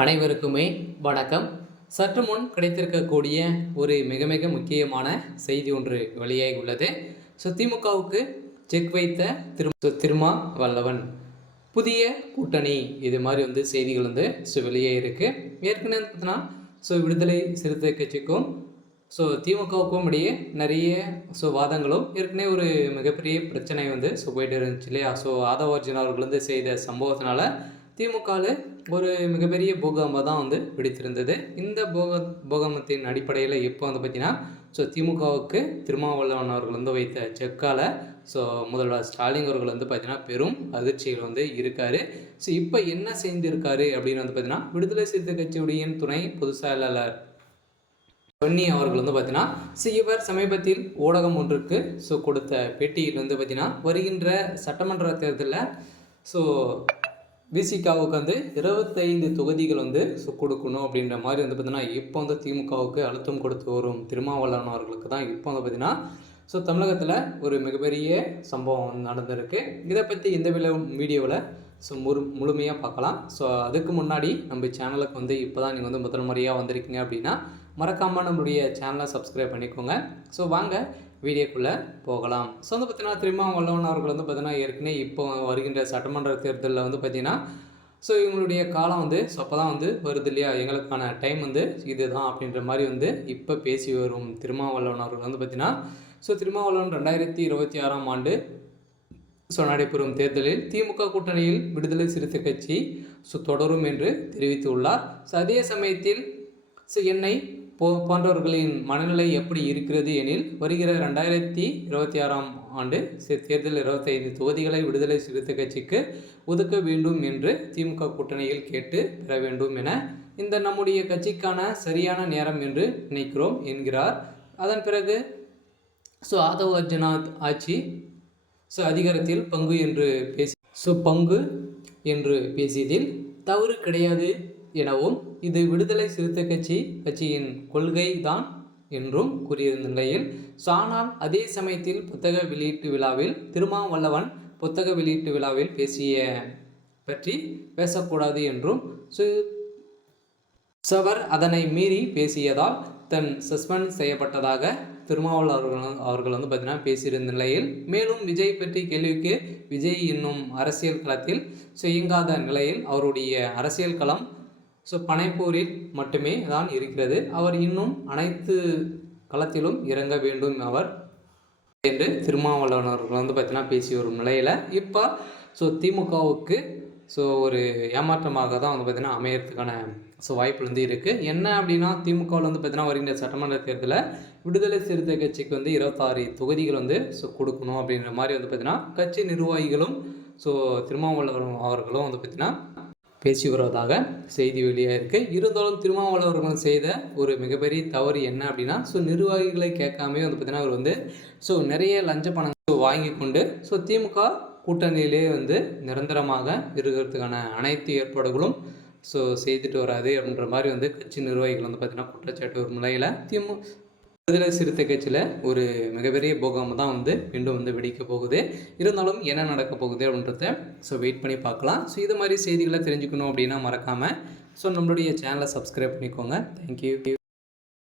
அனைவருக்குமே வணக்கம். சற்று முன் கிடைத்திருக்கக்கூடிய ஒரு மிக மிக முக்கியமான செய்தி ஒன்று வெளியாகி உள்ளது. திமுகவுக்கு செக் வைத்த திருமாவளவன் புதிய கூட்டணி, இது மாதிரி செய்திகள் வெளியே இருக்கு. ஏற்கனவே பார்த்தீங்கன்னா விடுதலை சிறுத்தை கட்சிக்கும் திமுகவுக்கும் இடையே நிறைய வாதங்களும் ஏற்கனவே ஒரு மிகப்பெரிய பிரச்சனை போயிட்டு இருந்துச்சு இல்லையா. ஆதவ அர்ஜுனா அவர்கள் செய்த சம்பவத்தினால திமுகவில் ஒரு மிகப்பெரிய பூகம்பம் தான் வெடித்திருந்தது. இந்த பூகம்பத்தின் அடிப்படையில் இப்போ பார்த்தீங்கன்னா திமுகவுக்கு திருமாவளவன் அவர்கள் வைத்த செக்கால் முதல்வர் ஸ்டாலின் அவர்கள் பார்த்தீங்கன்னா பெரும் அதிர்ச்சியில் இருக்கார். இப்போ என்ன செய்திருக்காரு அப்படின்னு பார்த்தீங்கன்னா, விடுதலை சிறுத்தை கட்சியுடைய துணை பொதுச் செயலாளர் பொன்னி அவர்கள் பார்த்தீங்கன்னா இவர் சமீபத்தில் ஊடகம் ஒன்றுக்கு கொடுத்த பேட்டியில் பார்த்தீங்கன்னா, வருகின்ற சட்டமன்ற தேர்தலில் விசிகாவுக்கு 25 தொகுதிகள் கொடுக்கணும் அப்படின்ற மாதிரி பார்த்தீங்கன்னா, இப்போ திமுகவுக்கு அழுத்தம் கொடுத்து வரும் திருமாவளவன் அவர்களுக்கு தான் இப்போ பார்த்தீங்கன்னா தமிழகத்தில் ஒரு மிகப்பெரிய சம்பவம் நடந்திருக்கு. இதை பற்றி இந்த வீடியோவில் முழுமையாக பார்க்கலாம். அதுக்கு முன்னாடி நம்ம சேனலுக்கு இப்போ தான் நீங்கள் முதல் முறையாக வந்திருக்கீங்க அப்படின்னா மறக்காமல் நம்மளுடைய சேனலை சப்ஸ்கிரைப் பண்ணிக்கோங்க. வாங்க வீடியோக்குள்ளே போகலாம். பார்த்தீங்கன்னா திருமாவளவன் அவர்கள் பார்த்தீங்கன்னா ஏற்கனவே இப்போ வருகின்ற சட்டமன்ற தேர்தலில் பார்த்தீங்கன்னா இவங்களுடைய காலம் அப்போ தான் வருது இல்லையா, எங்களுக்கான டைம் இதுதான் அப்படின்ற மாதிரி இப்போ பேசி வரும் திருமாவளவன் அவர்கள் பார்த்தீங்கன்னா திருமாவளவன் 2026ஆம் ஆண்டு நடைபெறும் தேர்தலில் திமுக கூட்டணியில் விடுதலை சிறுத்தை கட்சி தொடரும் என்று தெரிவித்துள்ளார். அதே சமயத்தில் என்னை போன்றவர்களின் மனநிலை எப்படி இருக்கிறது எனில், வருகிற 2026ஆம் ஆண்டு தேர்தல் 25 தொகுதிகளை விடுதலை சிறுத்தை கட்சிக்கு ஒதுக்க வேண்டும் என்று திமுக கூட்டணியில் கேட்டு பெற வேண்டும் என இந்த நம்முடைய கட்சிக்கான சரியான நேரம் என்று நினைக்கிறோம் என்கிறார். அதன் பிறகு ஆதவ அர்ஜுனா ஆட்சி அதிகாரத்தில் பங்கு என்று பேசியதில் தவறு கிடையாது எனவும், இது விடுதலை சிறுத்தை கட்சியின் கொள்கை தான் என்றும் கூறியிருந்த நிலையில், ஆனால் அதே சமயத்தில் புத்தக வெளியீட்டு விழாவில் திருமாவளவன் புத்தக வெளியீட்டு விழாவில் பற்றி பேசக்கூடாது என்றும் அவர் அதனை மீறி பேசியதால் தன் சஸ்பெண்ட் செய்யப்பட்டதாக திருமாவளவன் அவர்கள் பார்த்தீங்கன்னா பேசியிருந்த நிலையில், மேலும் விஜய் பற்றி கேள்விக்கு விஜய் இன்னும் அரசியல் களத்தில் இயங்காத நிலையில் அவருடைய அரசியல் களம் பனைப்போரில் மட்டுமே தான் இருக்கிறது, அவர் இன்னும் அனைத்து களத்திலும் இறங்க வேண்டும் அவர் என்று திருமாவளவன் அவர்கள் பார்த்தீங்கன்னா பேசி வரும் நிலையில், இப்போ திமுகவுக்கு ஒரு ஏமாற்றமாக தான் பார்த்தீங்கன்னா அமையறதுக்கான வாய்ப்பு இருக்குது. என்ன அப்படின்னா, திமுகவில் பார்த்தீங்கன்னா வருகின்ற சட்டமன்ற தேர்தலில் விடுதலை சிறுத்தை கட்சிக்கு 26 தொகுதிகள் கொடுக்கணும் அப்படின்ற மாதிரி பார்த்தீங்கன்னா கட்சி நிர்வாகிகளும் திருமாவளவன் அவர்களும் பார்த்தீங்கன்னா பேசி வருவதாக செய்தி வெளியாக இருக்குது. இருந்தாலும் திருமாவளவர்கள் செய்த ஒரு மிகப்பெரிய தவறு என்ன அப்படின்னா, நிர்வாகிகளை கேட்காமே பார்த்தீங்கன்னா அவர் நிறைய லஞ்ச பணம் வாங்கி கொண்டு திமுக கூட்டணியிலே நிரந்தரமாக இருக்கிறதுக்கான அனைத்து ஏற்பாடுகளும் செய்துட்டு வராது அப்படின்ற மாதிரி கட்சி நிர்வாகிகள் பார்த்தீங்கன்னா குற்றச்சாட்டு ஒரு நிலையில் விடுதலை சிறுத்தை கட்சியில் ஒரு மிகப்பெரிய பூகம்பம் தான் மீண்டும் வெடிக்க போகுது. இருந்தாலும் என்ன நடக்க போகுது அப்படின்றத வெயிட் பண்ணி பார்க்கலாம். இது மாதிரி செய்திகளை தெரிஞ்சுக்கணும் அப்படின்னா மறக்காமல் நம்மளுடைய சேனலை சப்ஸ்கிரைப் பண்ணிக்கோங்க. தேங்க்யூ.